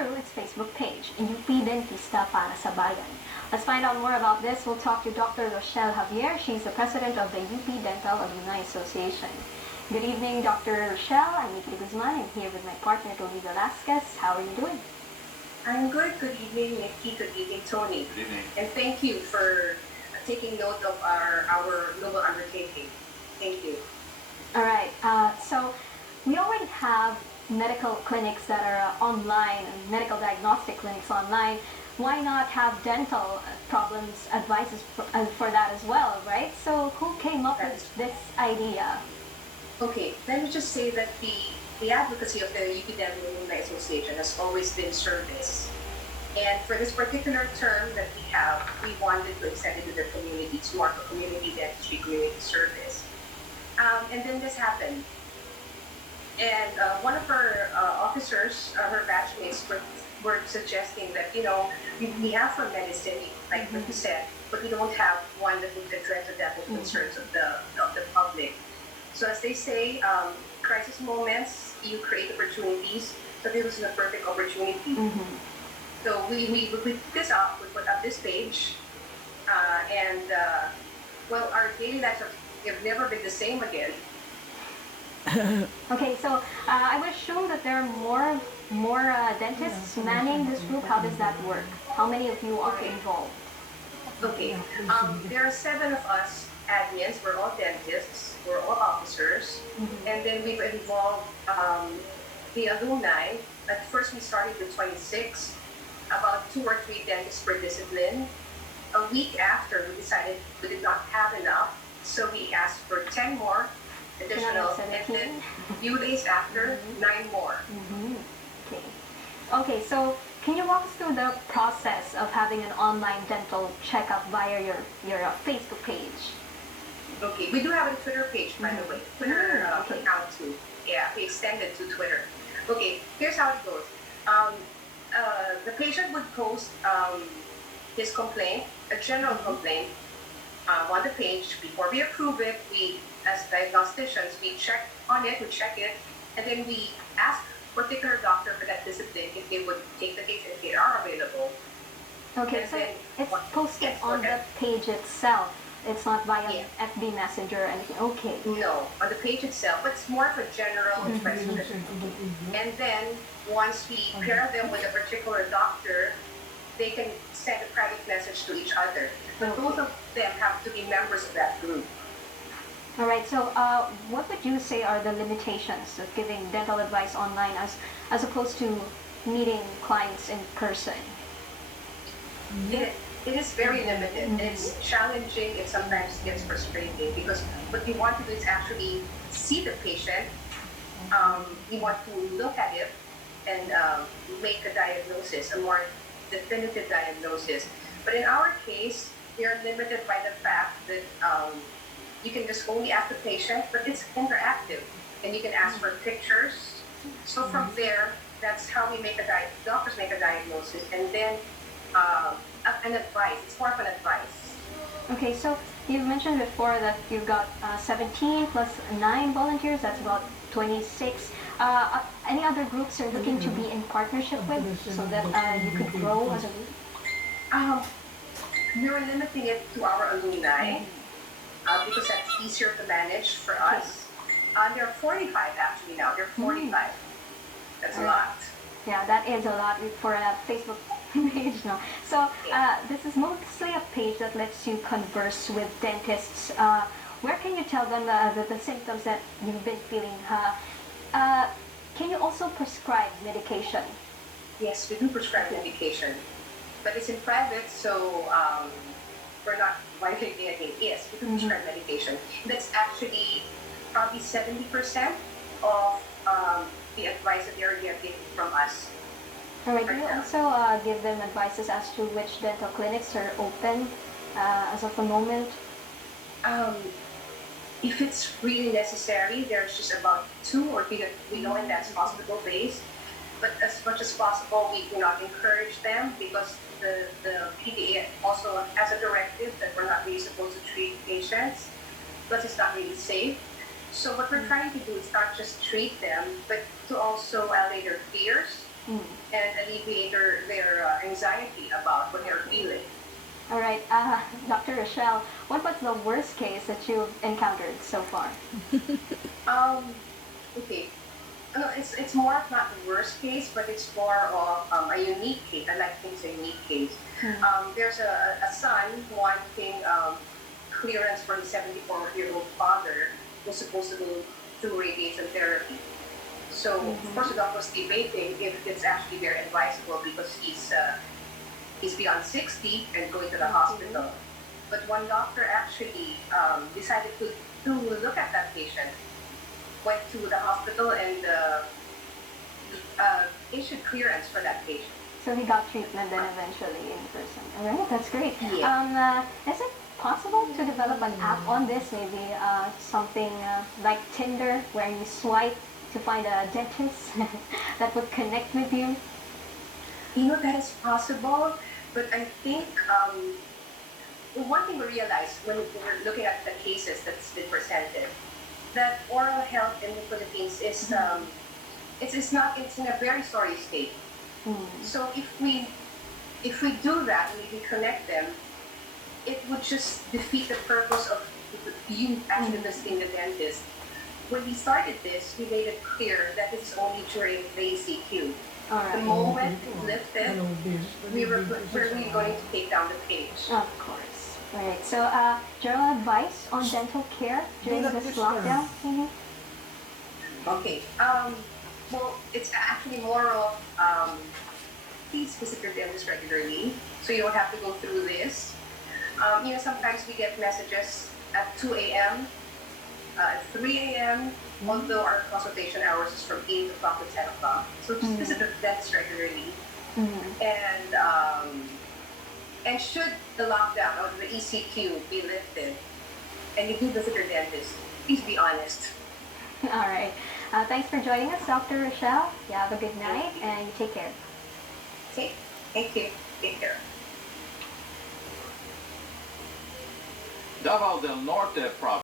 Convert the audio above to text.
through its Facebook page, UP Dentista para sa Bayan. Let's find out more about this. We'll talk to Dr. Rochelle Javier. She's the president of the UP Dental Alumni Association. Good evening, Dr. Rochelle. I'm Nikki Guzman. I'm here with my partner, Tony Velasquez. How are you doing? I'm good. Good evening, Nikki. Good evening, Tony. Good evening. And thank you for taking note of our noble undertaking. Thank you. All right. So we already have medical clinics that are online, medical diagnostic clinics online. Why not have dental problems advices for that as well, right? So who came up with this idea? Okay, let me just say that the advocacy of the UP Dental Alumni Association has always been service. And for this particular term that we have, we wanted to extend it to the community, to more community dentistry, community service. And then this happened. And one of our officers, her batchmates, were suggesting that, we have for medicine, like what you said, but we don't have one that would address the dental concerns of the public. So as they say, crisis moments, you create opportunities. So this was a perfect opportunity. So we put this up, we put up this page, well, our daily lives have never been the same again. Okay, so I would assume that there are more dentists manning this group. How does that work? How many of you are involved? Okay, there are 7 of us admins. We're all dentists. We're all officers. And then we've involved the alumni. At first, we started with 26, about 2 or 3 dentists per discipline. A week after, we decided we did not have enough, so we asked for 10 more additional, and then a few days after, 9 more. Okay, so can you walk us through the process of having an online dental checkup via your Facebook page? Okay, we do have a Twitter page, by the way. Twitter account too. Yeah, we extended to Twitter. Okay, here's how it goes. The patient would post his complaint, a general complaint, on the page. Before we approve it, we, as diagnosticians, we check on it, and then we ask particular doctor for that discipline if they would take the case, if they are available. Okay, and so then, it's posted on the page itself. It's not via FB Messenger or anything. Okay. No, on the page itself, but it's more of a general impression. And then once we pair them with a particular doctor, they can send a private message to each other. But both of them have to be members of that group. All right. So, what would you say are the limitations of giving dental advice online as opposed to meeting clients in person? It is very limited. It's challenging. It sometimes gets frustrating because what we want to do is actually see the patient. We want to look at it and make a diagnosis, a more definitive diagnosis. But in our case, we are limited by the fact that you can just only ask the patient, but it's interactive, and you can ask for pictures. So from there, that's how we make doctors make a diagnosis, and then an advice. It's more of an advice. Okay, so you mentioned before that you've got 17 plus 9 volunteers. That's about 26. Any other groups you're looking to be in partnership with so that you could grow as a group? We're limiting it to our alumni because that's easier to manage for us. There are 45 actually now. There are 45. That's a lot. Yeah, that is a lot for a Facebook page now. So this is mostly a page that lets you converse with dentists. Where can you tell them the symptoms that you've been feeling? Can you also prescribe medication? Yes, we do prescribe medication, but it's in private, so we're not violating anything. Yes, we do prescribe medication. That's actually probably 70% of the advice that they're getting from us. All right. Do you also give them advices as to which dental clinics are open as of the moment? If it's really necessary, there's just about 2 or 3 that we know, and that's hospital based. But as much as possible, we do not encourage them because the PDA also has a directive that we're not really supposed to treat patients, but it's not really safe. So what we're trying to do is not just treat them, but to also allay their fears Mm. and alleviate their anxiety about what they're feeling. All right, Dr. Rochelle, what was the worst case that you've encountered so far? Um, okay. No, it's more of not the worst case, but it's more of a unique case. I like to think it's a unique case. Mm. There's a son wanting clearance from the 74-year-old father who's supposed to go through radiation therapy. So, of course, the doctor was debating if it's actually very advisable because he's beyond 60 and going to the hospital. But one doctor actually decided to look at that patient, went to the hospital and issued clearance for that patient. So he got treatment then eventually in person. All right, that's great. Yeah. Is it possible to develop an app on this? Maybe something like Tinder, where you swipe to find a dentist that would connect with you? You know, that is possible, but I think one thing we realized when we were looking at the cases that's been presented, that oral health in the Philippines is it's in a very sorry state. So if we do that, we connect them, it would just defeat the purpose of you actually visiting the dentist. When we started this, we made it clear that it's only during the ACQ. All The right. moment it lifted, we were really going to take down the page. Of course. All right. So, general advice on dental care during this lockdown? Okay. Well, it's actually more of please visit your dentist regularly, so you don't have to go through this. You know, sometimes we get messages at 2 a.m., 3 a.m., although our consultation hours is from 8 o'clock to 10 o'clock. So just visit the dentist regularly. And should the lockdown or the ECQ be lifted, and you do visit your dentist, please be honest. All right. Thanks for joining us, Dr. Rochelle. You have a good night and you take care. Okay, thank you. Take care. Davao del Norte province.